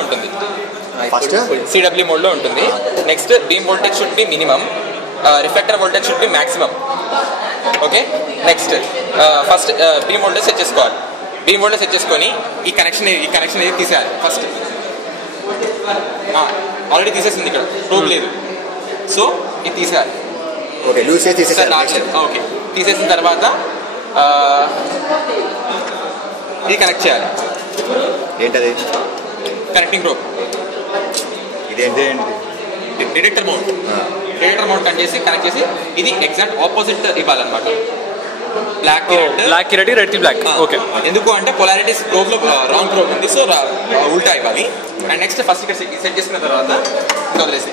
ఉంటుంది first CW mode లో ఉంటుంది. Next beam voltage should be minimum, reflector voltage should be maximum. Okay, next first beam voltage set చేసుకోవాలి. Beam voltage set చేసుకొని ఈ connection ఏది తీసేయాలి. ఫస్ట్ ఆల్రెడీ తీసేసింది, ఇక్కడ ప్రోబ్ లేదు, సో ఇది తీసేయాలి. ఓకే, తీసేసిన తర్వాత ఇది కనెక్ట్ చేయాలి. ఏంటది? Connecting probe. ఇదేంటి? డిటెక్టర్ మౌంట్ కనెక్ట్ చేసి ఇది ఎగ్జాక్ట్ ఆపోజిట్ ఇవ్వాలన్నమాట. బ్లాక్ రెడ్, రెడ్ కి బ్లాక్. ఓకే, ఎందుకు అంటే పొలారిటీస్ ప్రోబ్ లో రాంగ్ ప్రోబ్ ఉంది, సో ఉల్టా ఇవ్వాలి. అండ్ నెక్స్ట్ ఫస్ట్ ఇక్కడ సెట్ చేసుకున్న తర్వాత వదిలేసి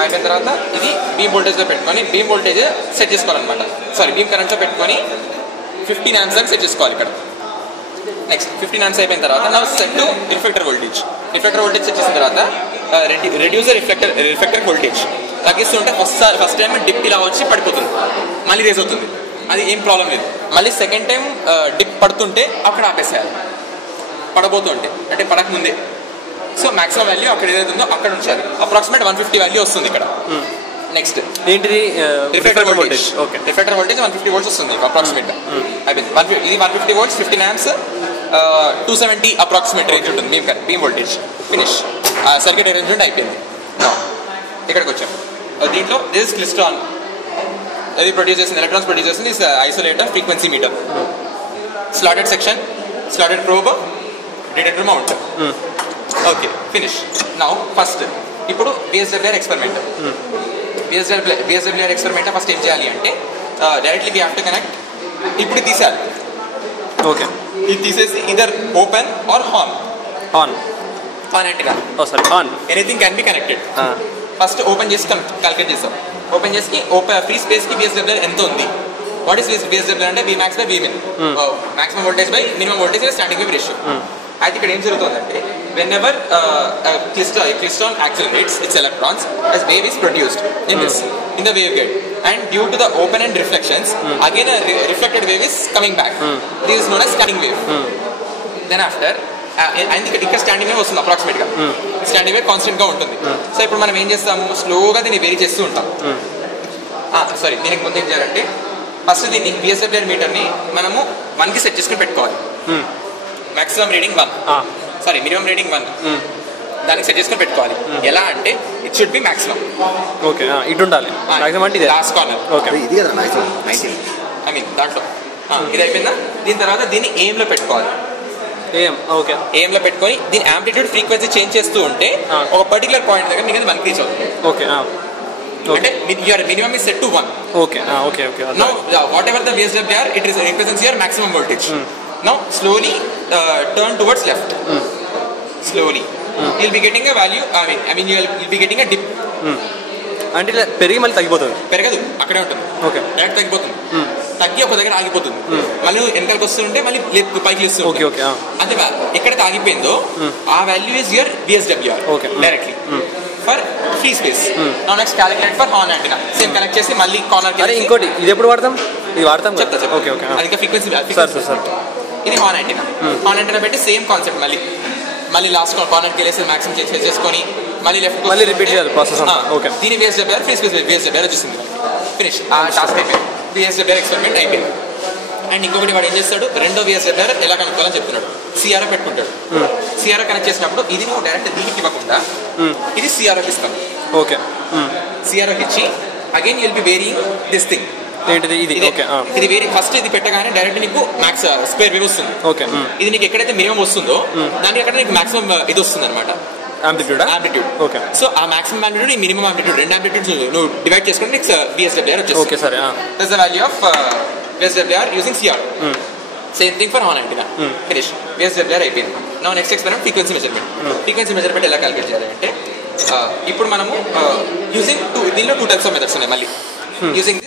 అయిపోయిన తర్వాత ఇది బీమ్ వోల్టేజ్లో పెట్టుకొని బీమ్ వోల్టేజ్ సెట్ చేసుకోవాలన్నమాట. సారీ, బీమ్ కరెంట్లో పెట్టుకొని 15 amps అని సెట్ చేసుకోవాలి ఇక్కడ. నెక్స్ట్ 15 amps అయిపోయిన తర్వాత నా set to reflector voltage set చేసిన తర్వాత రెడ్యూసర్ రిఫ్లెక్టర్ వోల్టేజ్ తగ్గిస్తుంటే ఫస్ట్ టైం డిప్ ఇలా వచ్చి పడిపోతుంది, మళ్ళీ రేజ్ అవుతుంది, అది ఏం ప్రాబ్లం లేదు. మళ్ళీ సెకండ్ టైం డిప్ పడుతుంటే అక్కడ ఆపేసేయాలి, పడబోతుంటే అంటే పడకముందే. సో మాక్సిమం వాల్యూ అక్కడ ఏదైతే ఉందో అక్కడ ఉంచాలి. అప్రాక్సిమేట్ 150 వాల్యూ వస్తుంది ఇక్కడ. నెక్స్ట్ ఏంటిది? Reflector voltage. Okay, reflector voltage 150 volts వస్తుంది అప్రాక్సిమేట్ గా. అయిపోయింది. ఇది 150 volts, 15 amps, 270 అప్రాక్సిమేట్ రేంజ్ ఉంటుంది beam voltage. Finish. Circuit arrangement అయిపోయింది. ఇక్కడికి వచ్చాం. దీంట్లో దిస్ క్లిస్ట్రాన్ అది ప్రొడ్యూస్ చేసింది, ఎలక్ట్రాన్స్ ప్రొడ్యూస్ చేసింది isolator, frequency meter, slotted section, slotted probe, detector mount. Okay, finish. Now first ఇప్పుడు VSWR experiment. VSWR experiment first ఏం చేయాలి అంటే directly we have to connect. ఇప్పుడు తీసేయాలి. ఓకే, ఇది తీసేసి either open or an antenna. Anything can be connected. First open చేసి calculate చేస్తాం. ఓపెన్ చేసి ఫ్రీ స్పేస్ కి VSWR ఎంత ఉంది, వాట్ ఈస్ VSWR అంటే Vmax by Vmin, maximum voltage by minimum voltage standing wave ratio. అయితే ఇక్కడ ఏం జరుగుతుందంటే whenever crystal accelerates its electrons as wave is produced in the waveguide, and due to the open end reflections again a reflected wave is coming back. This is known as standing wave. Then after ఇక్కడ standing wave వస్తుంది, approximate గా standing wave constant గా ఉంటుంది. So ఇప్పుడు మనం ఏం చేస్తాము, స్లోగా దీన్ని వేరీ చేస్తూ ఉంటాం. సారీ, దీనికి ముందు ఏం చేయాలంటే ఫస్ట్ దీన్ని VSWR మీటర్ ని మనము 1 కి సెట్ చేసుకుని పెట్టుకోవాలి. Maximum reading 1, sorry minimum reading 1, దానికి సెట్ చేసుకొని పెట్టుకోవాలి. ఎలా అంటే it should be maximum. Okay, ఇటు ఉండాలి మాక్సిమం అంటే లాస్ట్ కార్నర్. ఓకే, ఇది కదా మాక్సిమం 19. ఐ మీన్ దాంట్లో ఇది అయిపోయిందా. దీని తర్వాత దీన్ని ఎయిమ్ లో పెట్టుకోవాలి. ఓకే, ఎయిమ్ లో పెట్టుకొని దీని యాంప్లిట్యూడ్ ఫ్రీక్వెన్సీ చేంజ్ చేస్తూ ఉంటే ఒక పర్టికులర్ పాయింట్ దగ్గర మీకు 1 రీచ్ అవుతుంది. ఓకే, అంటే your minimum is set to 1. Okay, okay, okay. Now what ever the VSWR it represents your maximum voltage. Now slowly turn towards left. Slowly you'll be getting a value. I mean you'll be getting a dip. అంటే పెరిగి మళ్ళీ తగ్గిపోతుంది. పెరగదు, అక్కడే ఉంటుంది. Okay, direct తగ్గిపోతుంది. తగ్గి ఒక దగ్గర ఆగిపోతుంది, మళ్ళీ వెనకాలకు వస్తుంటే మళ్ళీ పైకి వస్తుంది. Okay, okay. అంటే ఎక్కడైతే ఆగిపోయిందో ఆ value is your VSWR directly for free space. Now next calculate for horn antenna. Same connect చేసి మళ్ళీ కార్నర్ కి. ఇంకోటి ఇది ఎప్పుడు వాడతాం? ఇది వాడతాం. చెప్తా. Okay, okay. అది ఇంకా ఫ్రీక్వెన్సీ. సార్ ఇది హార్న్ యాంటెన్నా పెట్టి సేమ్ కాన్సెప్ట్ మళ్ళీ లాస్ట్ కార్నర్ కి వెళ్ళేసి మాక్సిమం చేసుకొని మళ్ళీ లెఫ్ట్ మళ్ళీ రిపీట్ చేయాలి ప్రాసెస్. ఓకే, దీని VSWR ఫ్రీ స్పేస్ VSWR వచ్చేసింది. ఫినిష్. ఆ టాస్క్ అయిపోయింది. VSWR ఎక్స్పెరిమెంట్ అయిపోయింది. అండ్ ఇంకొకటి వాడు ఏం చేస్తాడు, రెండో VSWR ఎలా కనుక్కోవాలని చెప్తున్నాడు. CRO పెట్టుకుంటాడు. CRO కనెక్ట్ చేసినప్పుడు ఇది నువ్వు డైరెక్ట్ దీనికి ఇవ్వకుండా ఇది CROకి ఇస్తాం. ఓకే, CROకి ఇచ్చి again you'll be varying this thing. ఏంటిది? ఇది. ఓకే, ఇది వేరే ఫస్ట్ ఇది పెట్టగానే డైరెక్ట్ నీకు మ్యాక్స్ స్క్వేర్ వేవ్ వస్తుంది. ఓకే, ఇది నీకు ఎక్కడైతే మినిమం వస్తుందో దానికి అక్కడ నీకు మాక్సిమం ఇది వస్తుంది అనమాట, యాంప్లిట్యూడ్. ఓకే, సో ఆ మాక్సిమం యాంప్లిట్యూడ్, ఈ మినిమం యాంప్లిట్యూడ్, రెండు యాంప్లిట్యూడ్స్ నువ్వు డివైడ్ చేసుకుంటే నీకు VSWR వచ్చేస్తుంది. ఓకే, సరే. That's the value of VSWR using CRO. Same thing for horn antenna. Finish. VSWR అయిపోయింది. Now next experiment frequency measurement. Frequency measurement ఎలా క్యాలిక్యులేట్ చేయాలి అంటే ఇప్పుడు మనము యూజింగ్ దీనిలో 2 టైప్స్ ఆఫ్ మెథడ్స్ ఉన్నాయి. మళ్ళీ యూజింగ్